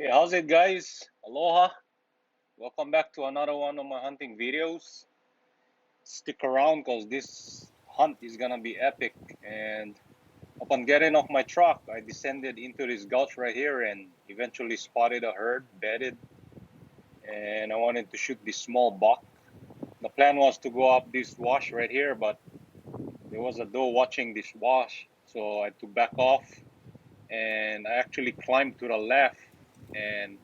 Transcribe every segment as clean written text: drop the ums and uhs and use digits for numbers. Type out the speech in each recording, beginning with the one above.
Hey, how's it guys? Aloha. Welcome back to another one of my hunting videos. Stick around because this hunt is gonna be epic. And upon getting off my truck, I descended into this gulch right here and eventually spotted a herd bedded. And I wanted to shoot this small buck. The plan was to go up this wash right here, but there was a doe watching this wash. So I had to back off and I actually climbed to the left and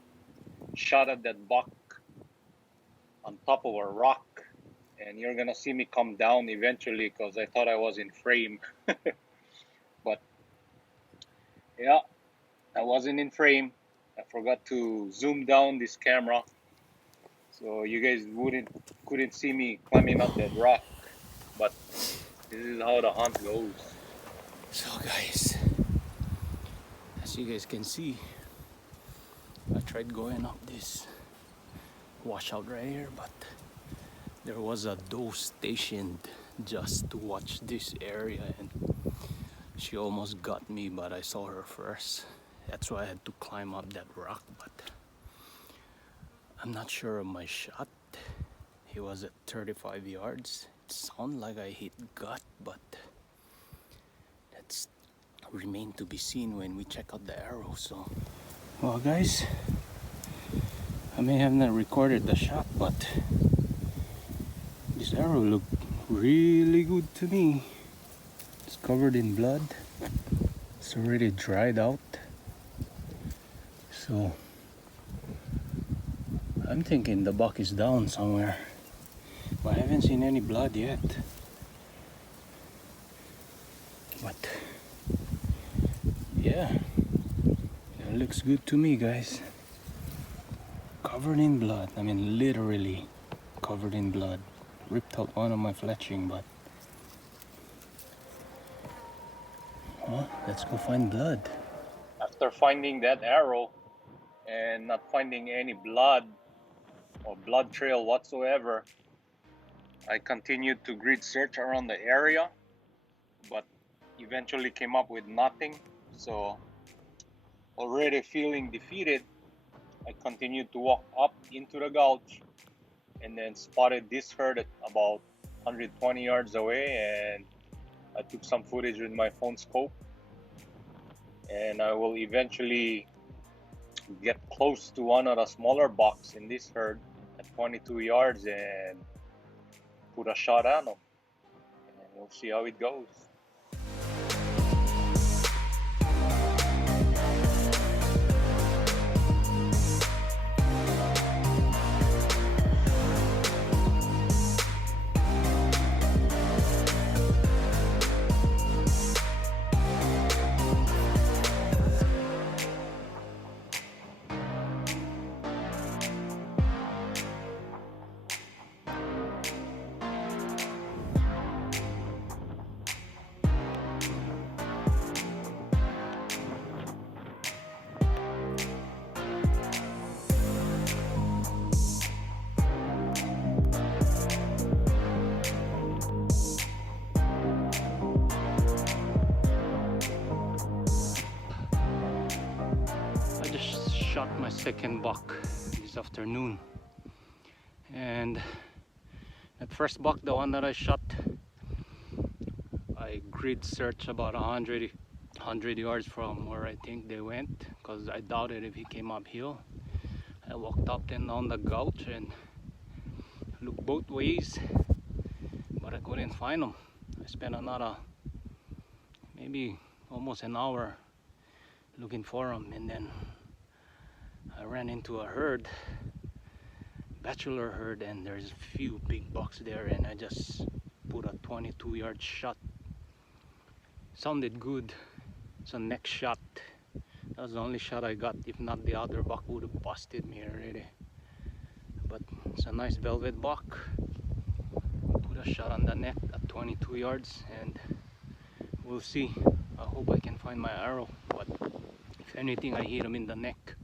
shot at that buck on top of a rock, and you're gonna see me come down eventually because I thought I was in frame. But yeah, I wasn't in frame. I forgot to zoom down this camera so you guys couldn't see me climbing up that rock. But this is how the hunt goes. So guys, as you guys can see, I tried going up this washout right here, but there was a doe stationed just to watch this area, and she almost got me, but I saw her first. That's why I had to climb up that rock, but I'm not sure of my shot. He was at 35 yards. It sounded like I hit gut, but that's remain to be seen when we check out the arrow. So, well guys, I may have not recorded the shot, but this arrow looked really good to me. It's covered in blood. It's already dried out. So I'm thinking the buck is down somewhere, but I haven't seen any blood yet. But yeah, it looks good to me, guys. Covered in blood. I mean, literally covered in blood. Ripped out one of my fletching, but well, let's go find blood. After finding that arrow and not finding any blood or blood trail whatsoever, I continued to grid search around the area, but eventually came up with nothing. So already feeling defeated, I continued to walk up into the gulch and then spotted this herd at about 120 yards away, and I took some footage with my phone scope, and I will eventually get close to one of the smaller bucks in this herd at 22 yards and put a shot on them, and we'll see how it goes. I just shot my second buck this afternoon, and that first buck, the one that I shot, I grid searched about 100 yards from where I think they went, because I doubted if he came uphill. I walked up and down the gulch and looked both ways, but I couldn't find him. I spent another maybe almost an hour looking for him, and then I ran into a herd, bachelor herd, and there's a few big bucks there, and I just put a 22-yard shot. Sounded good. So next shot, that was the only shot I got. If not, the other buck would have busted me already. But it's a nice velvet buck. Put a shot on the neck at 22 yards, and we'll see. I hope I can find my arrow, but if anything, I hit him in the neck.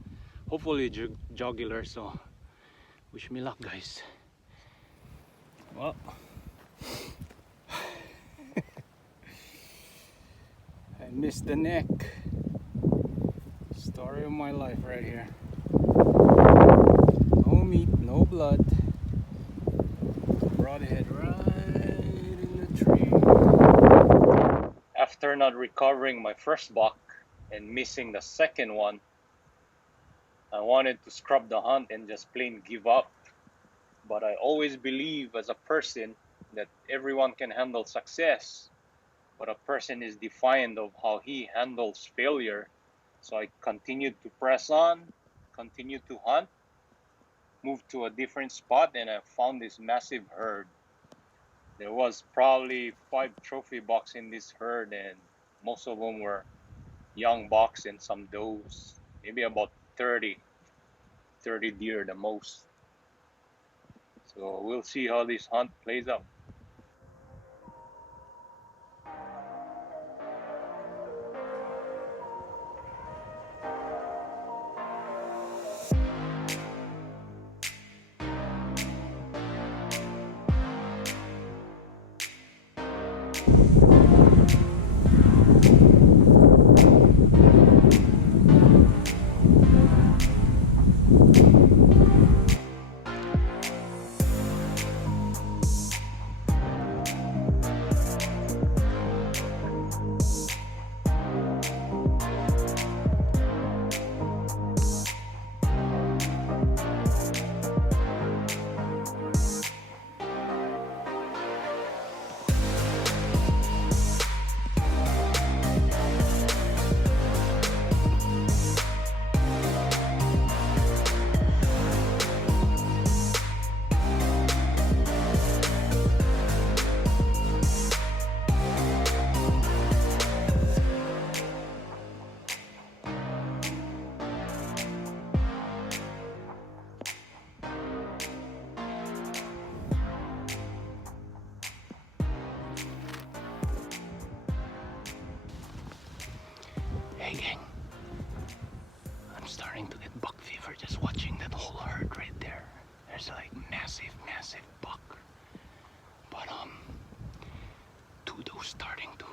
Hopefully jugular, so wish me luck, guys. Well, I missed the neck. Story of my life right here. No blood. Broadhead right in the tree. After not recovering my first buck and missing the second one, I wanted to scrub the hunt and just plain give up. But I always believe as a person that everyone can handle success, but a person is defined of how he handles failure. So I continued to press on, continued to hunt, moved to a different spot, and I found this massive herd. There was probably 5 trophy bucks in this herd, and most of them were young bucks and some does. Maybe about 30 deer the most. So we'll see how this hunt plays out. Hey gang, I'm starting to get buck fever just watching that whole herd right there. There's like massive buck. But two does starting to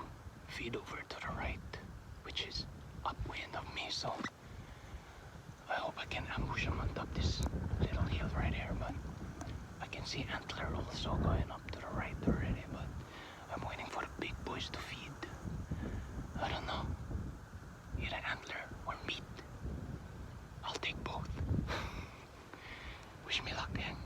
feed over to the right, which is upwind of me, so I hope I can ambush them on top this little hill right here, but I can see antler also going up to the right already, but I'm waiting for the big boys to feed. I don't know. Either antler or meat. I'll take both. Wish me luck, gang.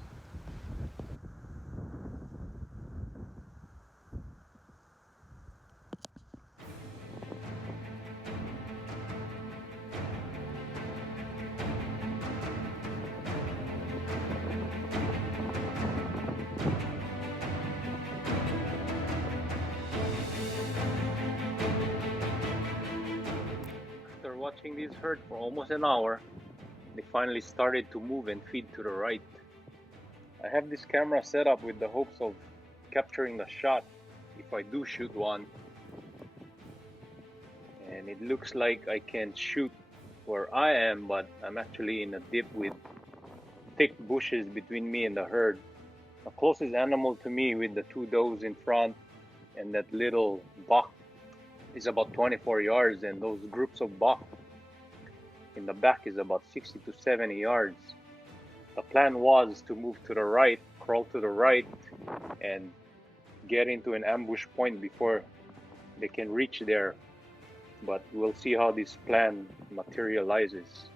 After watching this herd for almost an hour, they finally started to move and feed to the right. I have this camera set up with the hopes of capturing the shot if I do shoot one. And it looks like I can shoot where I am, but I'm actually in a dip with thick bushes between me and the herd. The closest animal to me with the 2 does in front and that little buck is about 24 yards, and those groups of buck in the back is about 60 to 70 yards. The plan was to move to the right, crawl to the right, and get into an ambush point before they can reach there. But we'll see how this plan materializes.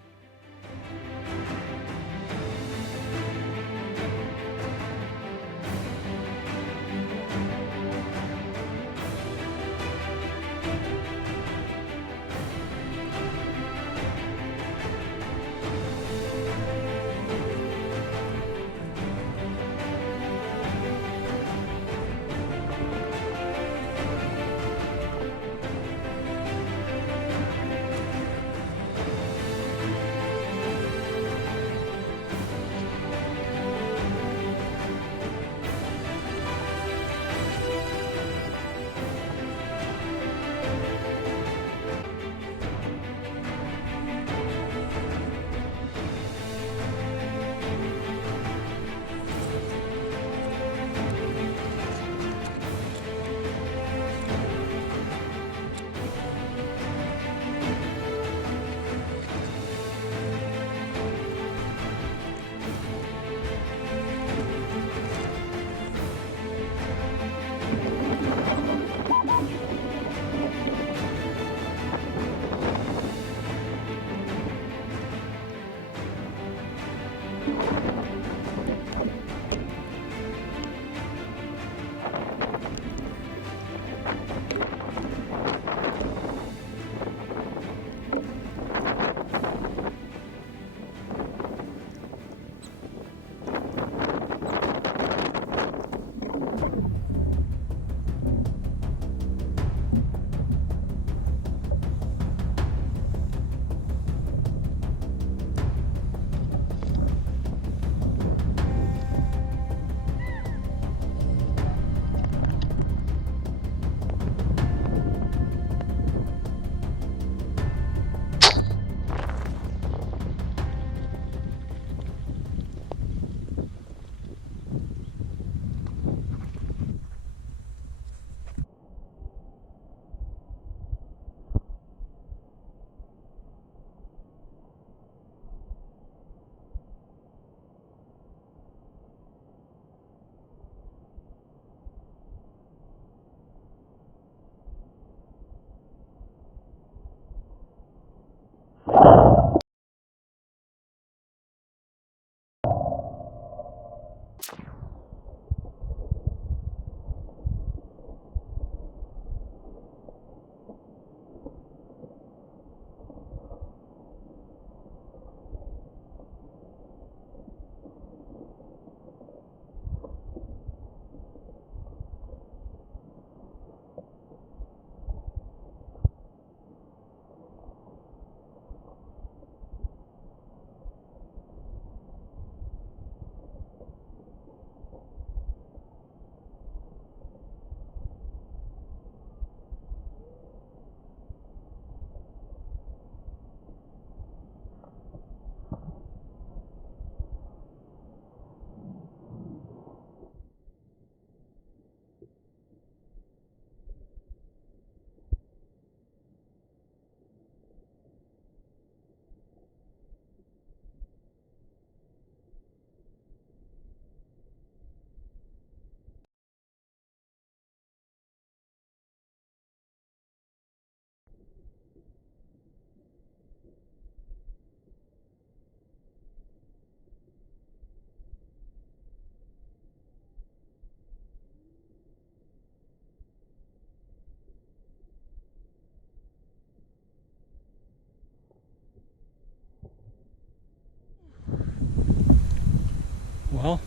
Well,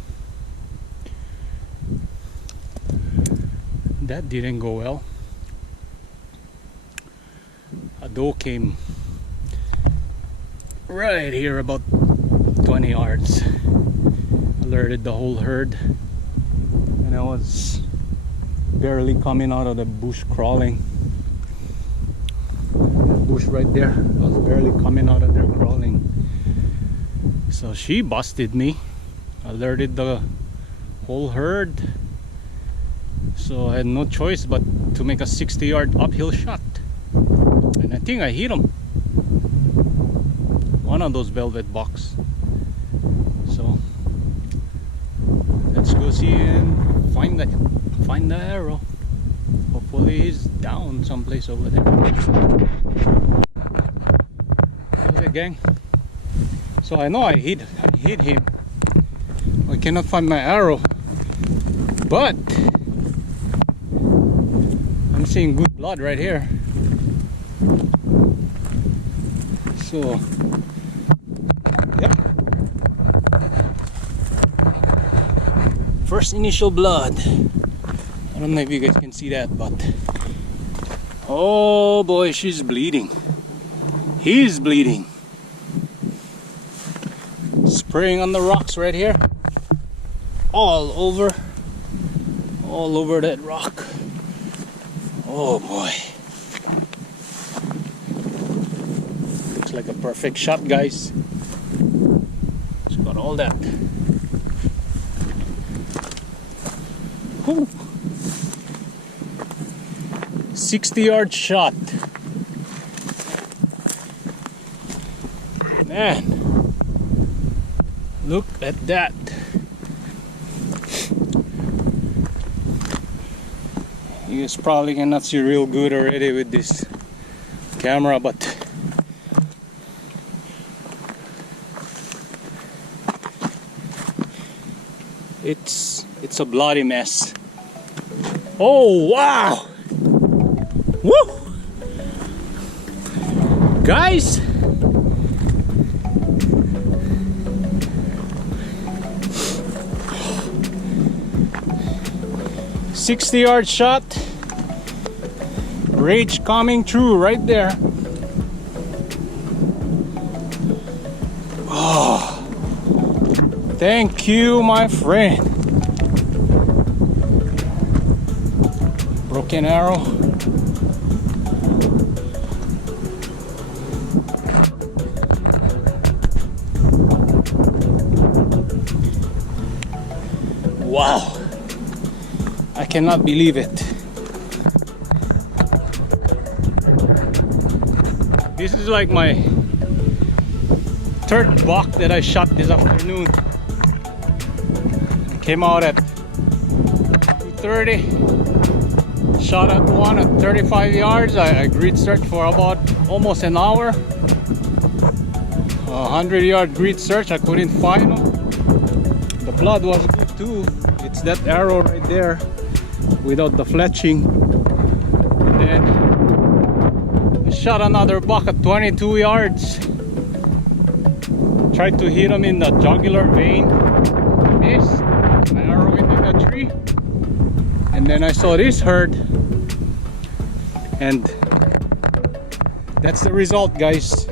that didn't go well. A doe came right here about 20 yards, alerted the whole herd, and I was barely coming out of the bush crawling. Bush right there, I was barely coming out of there crawling. So she busted me, alerted the whole herd. So I had no choice but to make a 60-yard uphill shot, and I think I hit him, one of those velvet bucks. So let's go see and find the arrow. Hopefully he's down someplace over there. Okay, gang. So I know I hit him. I cannot find my arrow, but I'm seeing good blood right here. So yep, first initial blood. I don't know if you guys can see that, but oh boy, she's bleeding. He's bleeding. Spraying on the rocks right here, all over that rock. Oh boy, looks like a perfect shot, guys. It's got all that. Whew. 60-yard shot. Man, look at that. You guys probably cannot see real good already with this camera, but It's a bloody mess. Oh wow! Woo! Guys, .60-yard shot. Rage coming through right there. Oh, thank you, my friend. Broken arrow. Wow, I cannot believe it. This is like my third buck that I shot this afternoon. I came out at 2:30, shot at one at 35 yards. I grid searched for about almost an hour. 100-yard grid search, I couldn't find them. The blood was good too. It's that arrow right there without the fletching. And then I shot another buck at 22 yards. Tried to hit him in the jugular vein. Missed. My arrow went in the tree. And then I saw this herd. And that's the result, guys.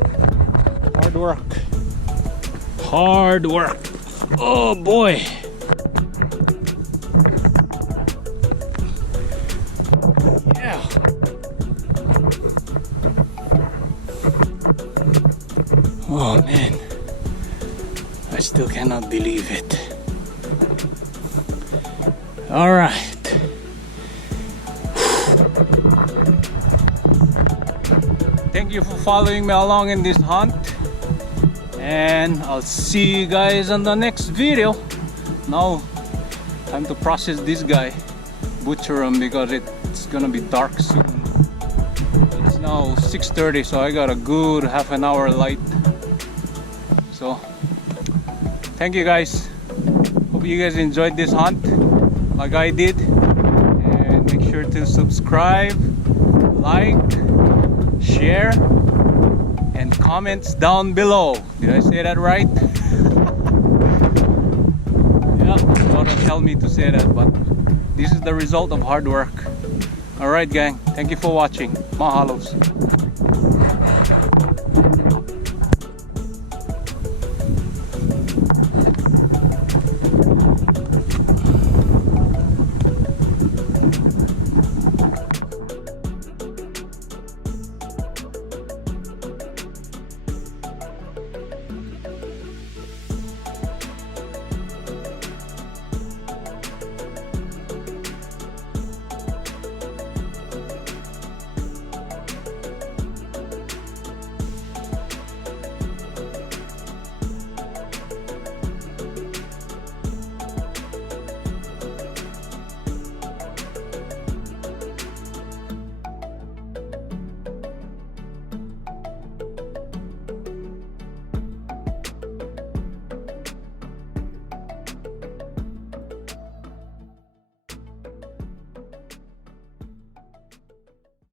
Hard work. Hard work. Oh boy. Yeah. Oh man. I still cannot believe it. All right. Thank you for following me along in this hunt. And I'll see you guys on the next video. Now, time to process this guy. Butcher him because it's gonna be dark soon. It's now 6:30, so I got a good half an hour light. So, thank you guys. Hope you guys enjoyed this hunt like I did. And make sure to subscribe, like, share, and comments down below. Did I say that right? Yeah, don't tell me to say that, but this is the result of hard work. Alright gang, thank you for watching. Mahalos.